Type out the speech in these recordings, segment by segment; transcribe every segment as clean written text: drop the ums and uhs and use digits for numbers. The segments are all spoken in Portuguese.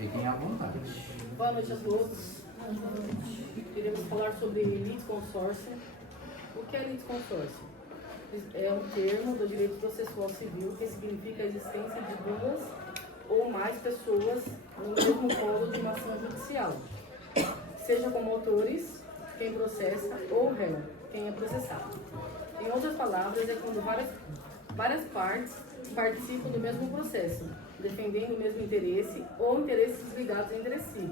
Fiquem à vontade. Boa noite a todos. Queremos falar sobre litisconsórcio. O que é litisconsórcio? É um termo do direito processual civil que significa a existência de duas ou mais pessoas no mesmo polo de uma ação judicial, seja como autores, quem processa, ou réu, quem é processado. Em outras palavras, é quando várias partes participam do mesmo processo, defendendo o mesmo interesse ou interesses ligados entre si.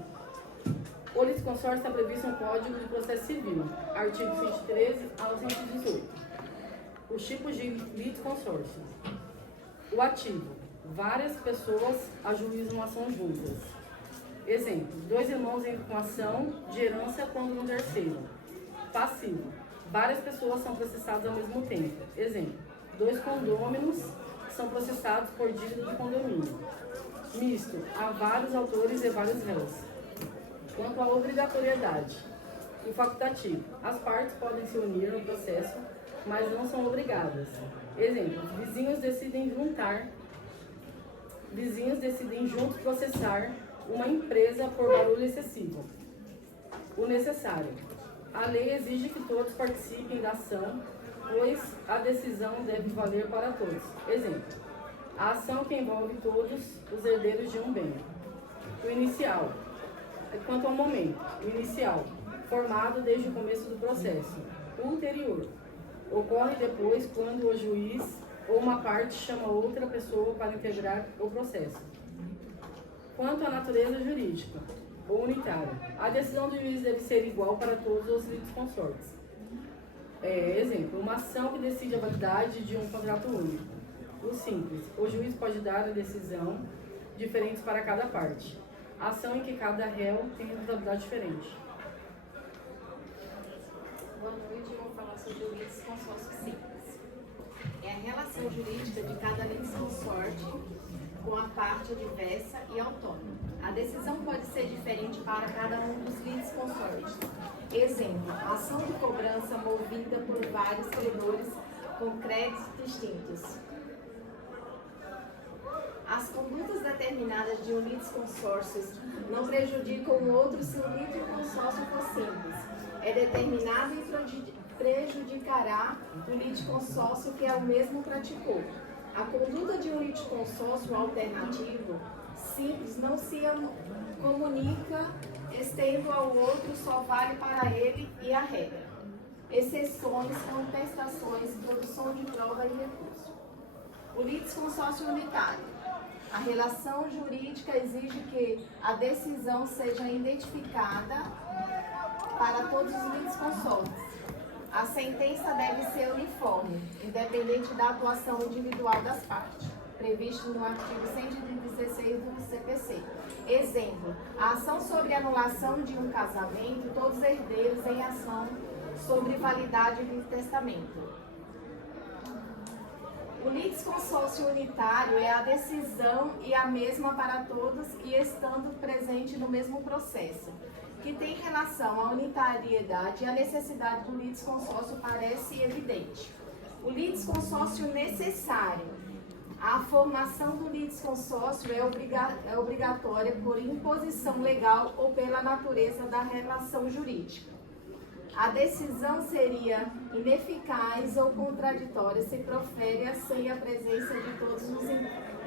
O litisconsórcio está previsto no Código de Processo Civil, artigo 113 ao 118. Os tipos de litisconsórcio. O ativo. Várias pessoas ajuizam uma ação juntas. Exemplo, dois irmãos entram com ação de herança contra um terceiro. Passivo. Várias pessoas são processadas ao mesmo tempo. Exemplo, dois condôminos são processados por dívida de condomínio. Misto. Há vários autores e vários réus. Quanto à obrigatoriedade. O facultativo. As partes podem se unir no processo, mas não são obrigadas. Exemplo, vizinhos decidem juntos processar uma empresa por barulho excessivo. O necessário. A lei exige que todos participem da ação, pois a decisão deve valer para todos. Exemplo, a ação que envolve todos os herdeiros de um bem. O inicial. Quanto ao momento. O inicial, formado desde o começo do processo. O ulterior. Ocorre depois quando o juiz ou uma parte chama outra pessoa para integrar o processo. Quanto à natureza jurídica ou unitária, a decisão do juiz deve ser igual para todos os litisconsortes. Exemplo, uma ação que decide a validade de um contrato único. O simples, o juiz pode dar a decisão diferente para cada parte. A ação em que cada réu tem responsabilidade diferente. Boa noite, eu vou falar sobre o litisconsórcio simples. É a relação jurídica de cada litisconsorte com a parte adversa e autônoma. A decisão pode ser diferente para cada um dos litisconsortes. Exemplo, ação de cobrança movida por vários credores com créditos distintos. As condutas determinadas de um litisconsórcio não prejudicam o outro se o litisconsórcio for simples. É determinado e prejudicará o litisconsórcio que é o mesmo praticou. A conduta de um litisconsórcio alternativo simples não se comunica, estendo ao outro, só vale para ele e a regra. Exceções, contestações, produção de prova e recurso. O litisconsórcio unitário. A relação jurídica exige que a decisão seja identificada para todos os litisconsortes. A sentença deve ser uniforme, independente da atuação individual das partes, previsto no artigo 116 do CPC. Exemplo, a ação sobre anulação de um casamento, todos os herdeiros em ação sobre validade do testamento. O litisconsórcio unitário é a decisão e a mesma para todos e estando presente no mesmo processo, que tem relação à unitariedade e a necessidade do litisconsórcio parece evidente. O litisconsórcio necessário. A formação do litisconsórcio é obrigatória por imposição legal ou pela natureza da relação jurídica. A decisão seria ineficaz ou contraditória se profere sem a presença de todos os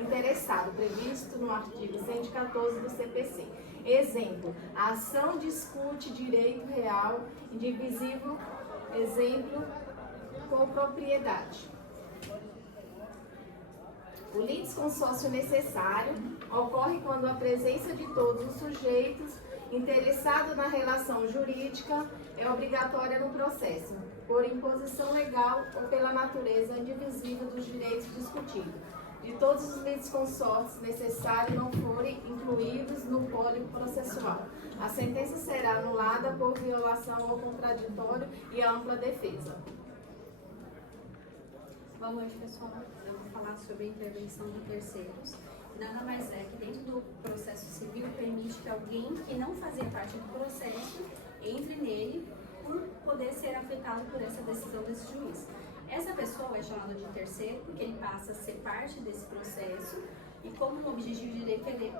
interessados, previsto no artigo 114 do CPC. Exemplo, a ação discute direito real, indivisível, exemplo, copropriedade. O litisconsórcio necessário ocorre quando a presença de todos os sujeitos interessados na relação jurídica é obrigatória no processo, por imposição legal ou pela natureza indivisível dos direitos discutidos. De todos os litisconsortes necessários não forem incluídos no Código Processual. A sentença será anulada por violação ao contraditório e ampla defesa. Boa noite, pessoal. Eu vou falar sobre a intervenção de terceiros. Nada mais é que dentro do processo civil permite que alguém que não fazia parte do processo entre nele por poder ser afetado por essa decisão desse juiz. Essa pessoa é chamada de terceiro porque ele passa a ser parte desse processo e como um objetivo de defender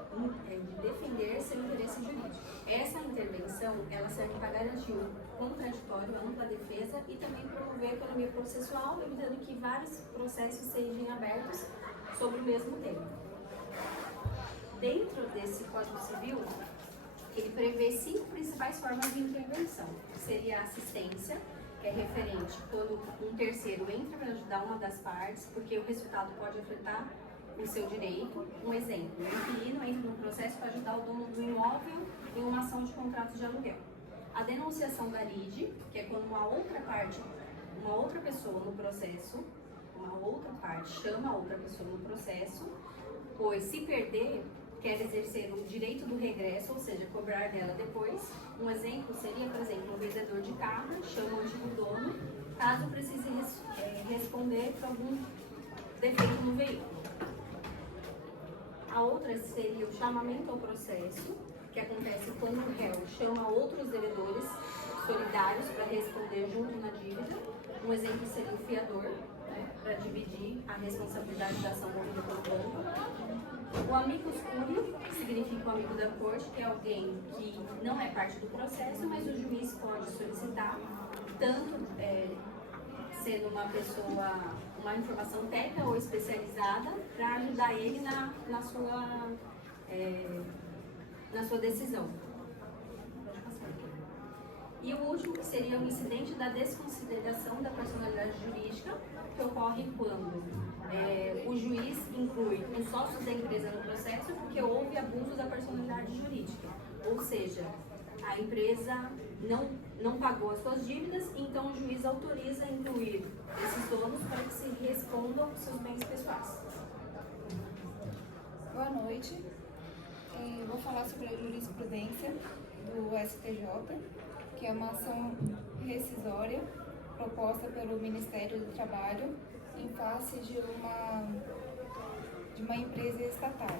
seu interesse jurídico. Essa intervenção, ela serve para garantir o contraditório, a ampla defesa e também promover a economia processual, evitando que vários processos sejam abertos sobre o mesmo tema. Dentro desse Código Civil, ele prevê 5 principais formas de intervenção. Seria a assistência, que é referente quando um terceiro entra para ajudar uma das partes, porque o resultado pode afetar o seu direito. Um exemplo, o inquilino entra no processo para ajudar o dono do imóvel em uma ação de contrato de aluguel. A denunciação da lide, que é quando uma outra pessoa no processo, uma outra parte chama a outra pessoa no processo, pois se perder, quer exercer o direito do regresso, ou seja, cobrar dela depois. Um exemplo seria, por exemplo, um vendedor de cabra chama o antigo dono, caso precise responder por algum defeito no veículo. A outra seria o chamamento ao processo, que acontece quando o réu chama outros devedores solidários para responder junto na dívida. Um exemplo seria o fiador, para dividir a responsabilidade da ação movida pelo banco. O amicus curiae, que significa o amigo da corte, que é alguém que não é parte do processo, mas o juiz pode solicitar, tanto sendo uma pessoa, uma informação técnica ou especializada, para ajudar ele na sua decisão. E o último, que seria o incidente da desconsideração da personalidade jurídica, que ocorre quando o juiz inclui os sócios da empresa no processo porque houve abuso da personalidade jurídica. Ou seja, a empresa não pagou as suas dívidas, então o juiz autoriza incluir esses donos para que se respondam aos seus bens pessoais. Boa noite. Eu vou falar sobre a jurisprudência do STJ, que é uma ação rescisória proposta pelo Ministério do Trabalho em face de uma empresa estatal.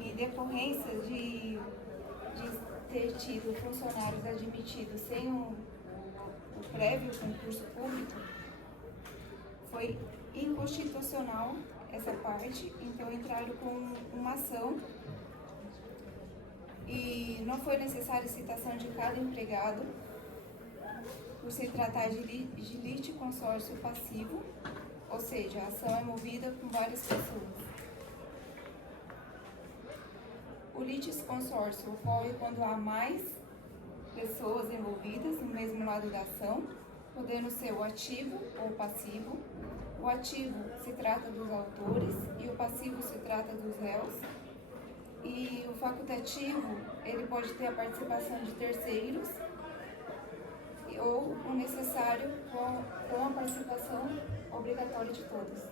Em decorrência de ter tido funcionários admitidos sem o prévio concurso público, foi inconstitucional essa parte, então entraram com uma ação e não foi necessária citação de cada empregado, por se tratar de litisconsórcio passivo, ou seja, a ação é movida com várias pessoas. O litisconsórcio ocorre quando há mais pessoas envolvidas no mesmo lado da ação, podendo ser o ativo ou o passivo. O ativo se trata dos autores e o passivo se trata dos réus. E o facultativo, ele pode ter a participação de terceiros ou o necessário com a participação obrigatória de todos.